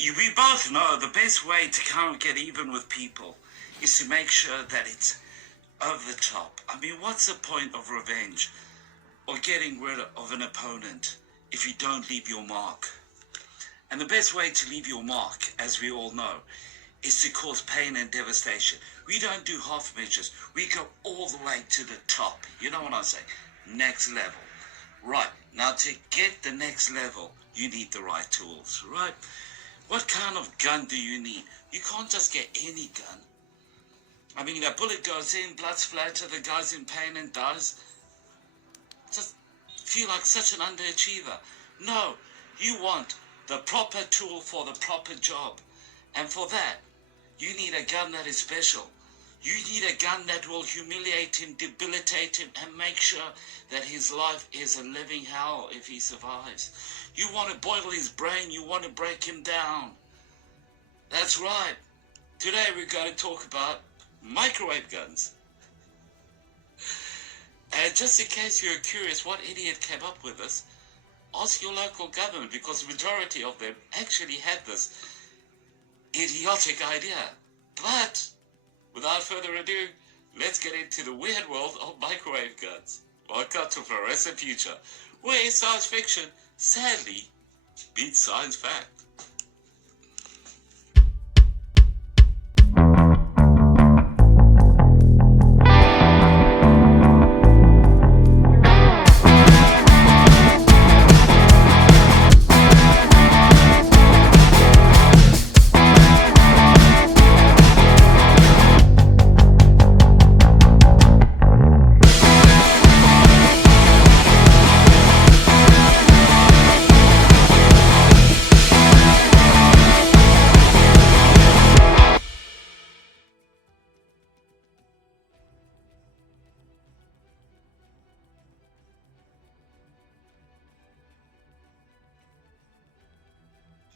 We both know the best way to kind of get even with people is to make sure that it's over the top. I mean, what's the point of revenge or getting rid of an opponent if you don't leave your mark? And the best way to leave your mark, as we all know, is to cause pain and devastation. We don't do half measures. We go all the way to the top. You know what I'm saying? Next level. Right. Now, to get the next level, you need the right tools, right? What kind of gun do you need? You can't just get any gun. I mean, a bullet goes in, blood splatter, the guy's in pain and dies. Just feel like such an underachiever. No, you want the proper tool for the proper job. And for that, you need a gun that is special. You need a gun that will humiliate him, debilitate him, and make sure that his life is a living hell if he survives. You want to boil his brain. You want to break him down. That's right. Today we're going to talk about microwave guns. And just in case you're curious what idiot came up with this, ask your local government, because the majority of them actually had this idiotic idea. But without further ado, let's get into the weird world of microwave guns. Welcome to Fluorescent Future, where science fiction, sadly, beats science fact.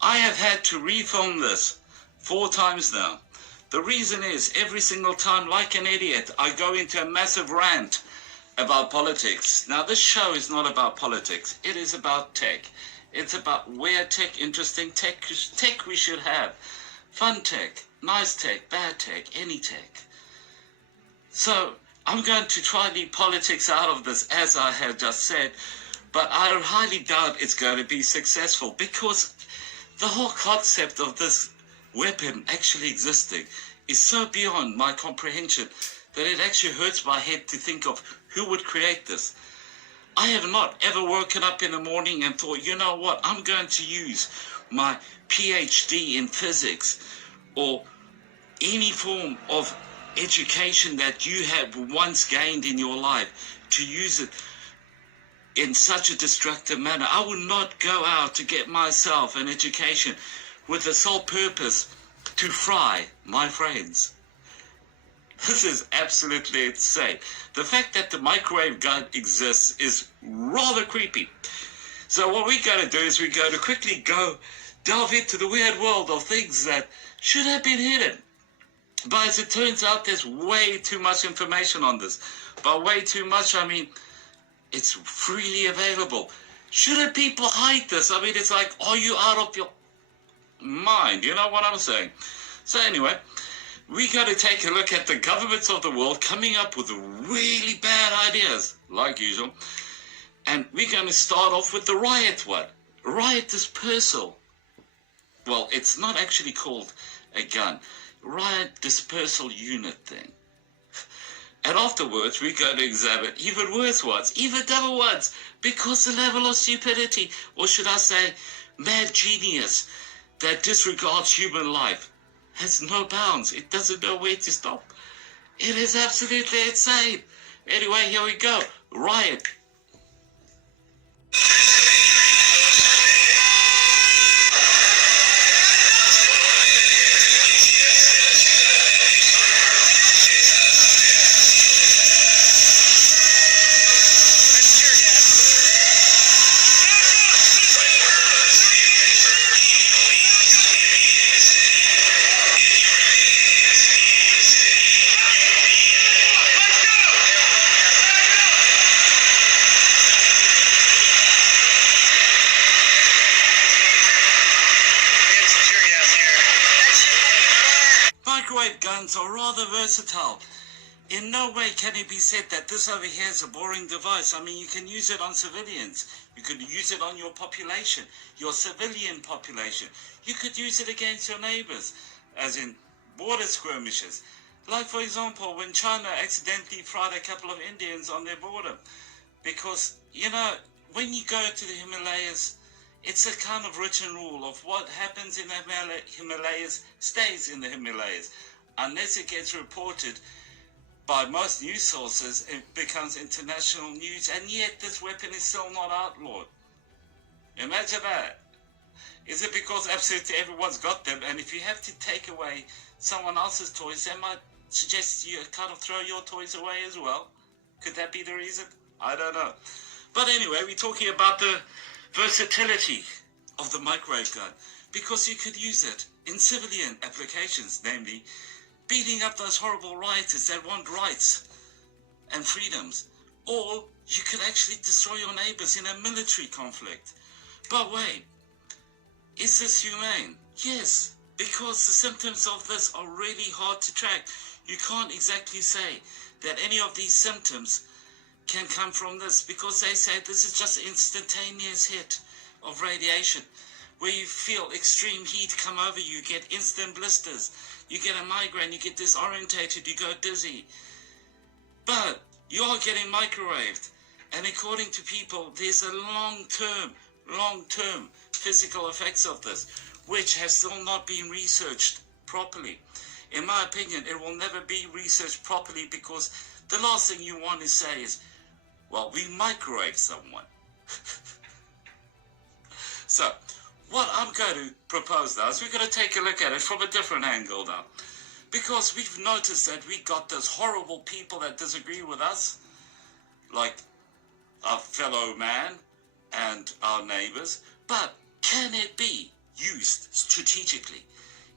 I have had to refilm this 4 times now. The reason is, every single time, like an idiot, I go into a massive rant about politics. Now, this show is not about politics. It is about tech. It's about weird tech, interesting tech we should have. Fun tech, nice tech, bad tech, any tech. So, I'm going to try to leave politics out of this, as I have just said, but I highly doubt it's going to be successful, because the whole concept of this weapon actually existing is so beyond my comprehension that it actually hurts my head to think of who would create this. I have not ever woken up in the morning and thought, you know what, I'm going to use my PhD in physics or any form of education that you have once gained in your life to use it in such a destructive manner. I would not go out to get myself an education with the sole purpose to fry my friends. This is absolutely insane. The fact that the microwave gun exists is rather creepy. So what we're going to do is we're going to quickly delve into the weird world of things that should have been hidden. But as it turns out, there's way too much information on this. By way too much, I mean, it's freely available. Shouldn't people hide this? I mean, it's like, are you out of your mind? You know what I'm saying? So anyway, we got to take a look at the governments of the world coming up with really bad ideas, like usual. And we're going to start off with the riot one. Riot dispersal. Well, it's not actually called a gun. Riot dispersal unit thing. And afterwards, we're going to examine even worse ones, even dumber ones, because the level of stupidity, or should I say, mad genius, that disregards human life has no bounds. It doesn't know where to stop. It is absolutely insane. Anyway, here we go. Riot. microwave guns are rather versatile. In no way can it be said that this over here is a boring device. I mean, you can use it on civilians. You could use it on your population, your civilian population. You could use it against your neighbors, as in border skirmishes. Like, for example, when China accidentally fried a couple of Indians on their border. Because, you know, when you go to the Himalayas, it's a kind of written rule of what happens in the Himalayas stays in the Himalayas. Unless it gets reported by most news sources, it becomes international news, and yet this weapon is still not outlawed. Imagine that. Is it because absolutely everyone's got them, and if you have to take away someone else's toys, they might suggest you kind of throw your toys away as well? Could that be the reason? I don't know. But anyway, we're talking about the versatility of the microwave gun, because you could use it in civilian applications, namely beating up those horrible rioters that want rights and freedoms. Or you could actually destroy your neighbors in a military conflict. But wait, is this humane? Yes, because the symptoms of this are really hard to track. You can't exactly say that any of these symptoms can come from this, because they say this is just an instantaneous hit of radiation where you feel extreme heat come over you, get instant blisters, you get a migraine, you get disorientated, you go dizzy. But you are getting microwaved, and according to people, there's a long-term physical effects of this, which have still not been researched properly. In my opinion, it will never be researched properly, because the last thing you want to say is, well, we microwave someone. So, what I'm going to propose now is we're going to take a look at it from a different angle now. Because we've noticed that we got those horrible people that disagree with us, like our fellow man and our neighbors. But can it be used strategically?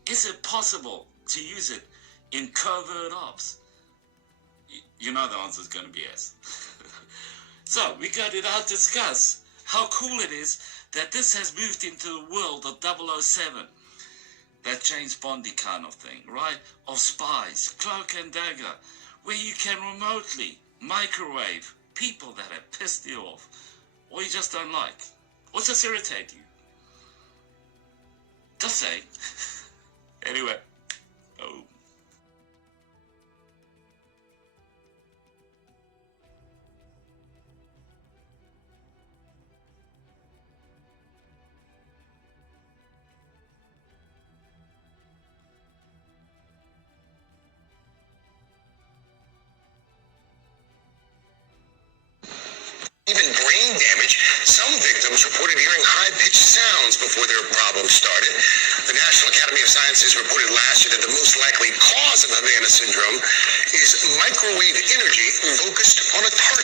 Is it possible to use it in covert ops? You know the answer is going to be yes. So we're going to now discuss how cool it is that this has moved into the world of 007. That James Bondy kind of thing, right? Of spies, cloak and dagger, where you can remotely microwave people that have pissed you off, or you just don't like, or just irritate you. Just say. Anyway. Oh. Even brain damage. Some victims reported hearing high-pitched sounds before their problems started. The National Academy of Sciences reported last year that the most likely cause of Havana Syndrome is microwave energy focused on a target.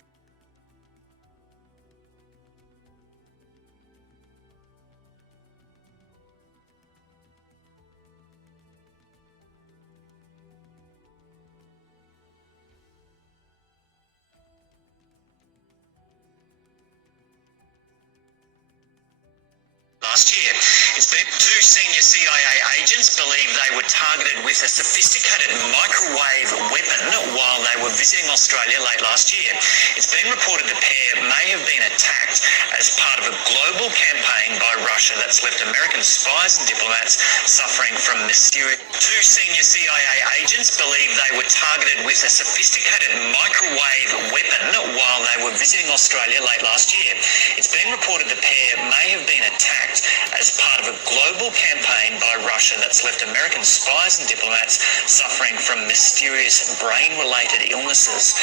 Last year, it's been two senior CIA agents believe they were targeted with a sophisticated microwave weapon while they were visiting Australia late last year. It's been reported the pair may have been attacked as part of a global campaign by Russia that's left American spies and diplomats suffering from mysterious. Two senior CIA agents believe they were targeted with a sophisticated microwave weapon while they were visiting Australia late last year. It's been reported the pair may have been attacked as part of a global campaign by Russia that's left American spies and diplomats suffering from mysterious brain-related illnesses.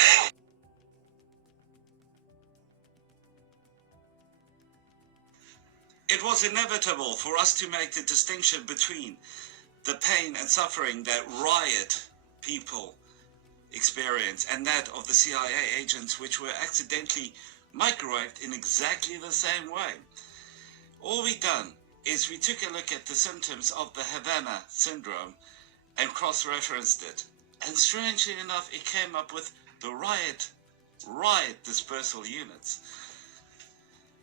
It was inevitable for us to make the distinction between the pain and suffering that riot people experience and that of the CIA agents, which were accidentally microwaved in exactly the same way. All we done is we took a look at the symptoms of the Havana Syndrome and cross-referenced it. And strangely enough, it came up with the riot dispersal units.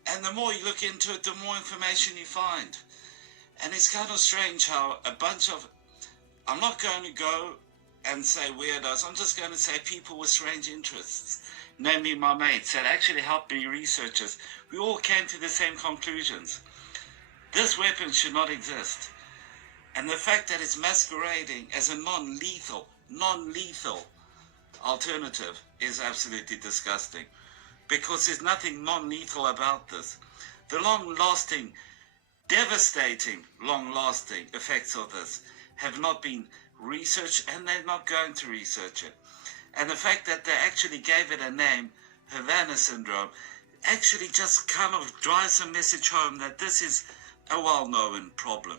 And the more you look into it, the more information you find. And it's kind of strange how a bunch of I'm not going to go and say weirdos. I'm just going to say people with strange interests, namely my mates that actually helped me research this. We all came to the same conclusions. This weapon should not exist. And the fact that it's masquerading as a non-lethal alternative is absolutely disgusting, because there's nothing non-lethal about this. The long-lasting, devastating, long-lasting effects of this have not been researched, and they're not going to research it. And the fact that they actually gave it a name, Havana Syndrome, actually just kind of drives a message home that this is a well-known problem.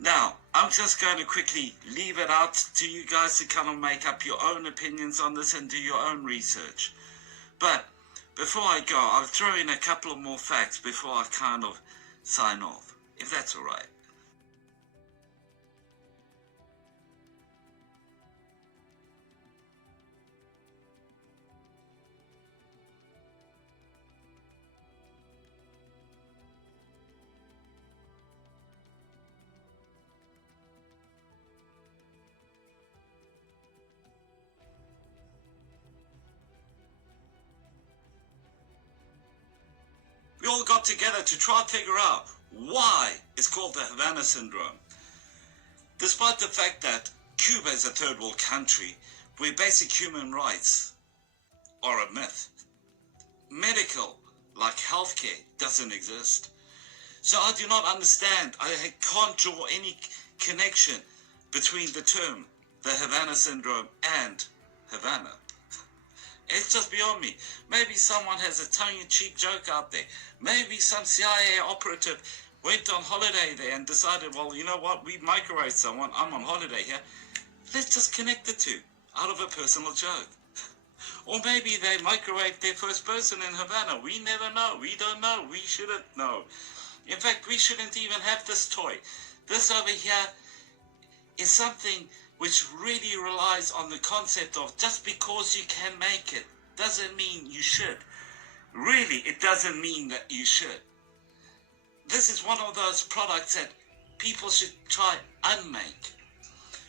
Now, I'm just going to quickly leave it out to you guys to kind of make up your own opinions on this and do your own research. But before I go, I'll throw in a couple of more facts before I kind of sign off, if that's all right. We all got together to try to figure out why it's called the Havana Syndrome. Despite the fact that Cuba is a third world country where basic human rights are a myth, medical, like healthcare, doesn't exist. So I do not understand, I can't draw any connection between the term, the Havana Syndrome, and Havana. It's just beyond me. Maybe someone has a tongue-in-cheek joke out there. Maybe some CIA operative went on holiday there and decided, well, you know what, we microwaved someone, I'm on holiday here. Let's just connect the two out of a personal joke. Or maybe they microwaved their first person in Havana. We never know. We don't know. We shouldn't know. In fact, we shouldn't even have this toy. This over here is something which really relies on the concept of just because you can make it doesn't mean you should. Really, it doesn't mean that you should. This is one of those products that people should try unmake.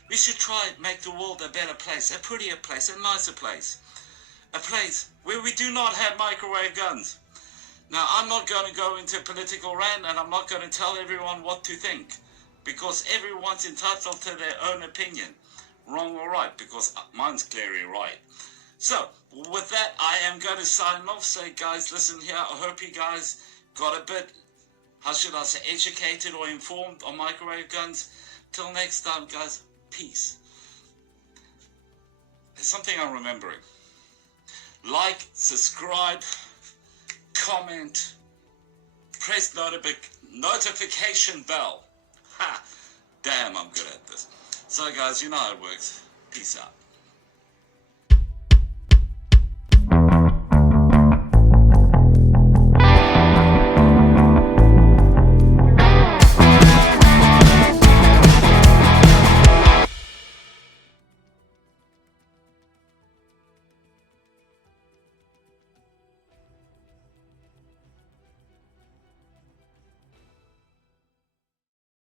We should try make the world a better place, a prettier place, a nicer place. A place where we do not have microwave guns. Now, I'm not going to go into a political rant, and I'm not going to tell everyone what to think, because everyone's entitled to their own opinion, wrong or right, because mine's clearly right. So, with that, I am going to sign off. Say, guys, listen here, I hope you guys got a bit, how should I say, educated or informed on microwave guns. Till next time, guys, peace. There's something I'm remembering. Like, subscribe, comment, press notification bell. Ha! Damn, I'm good at this. So guys, you know how it works. Peace out.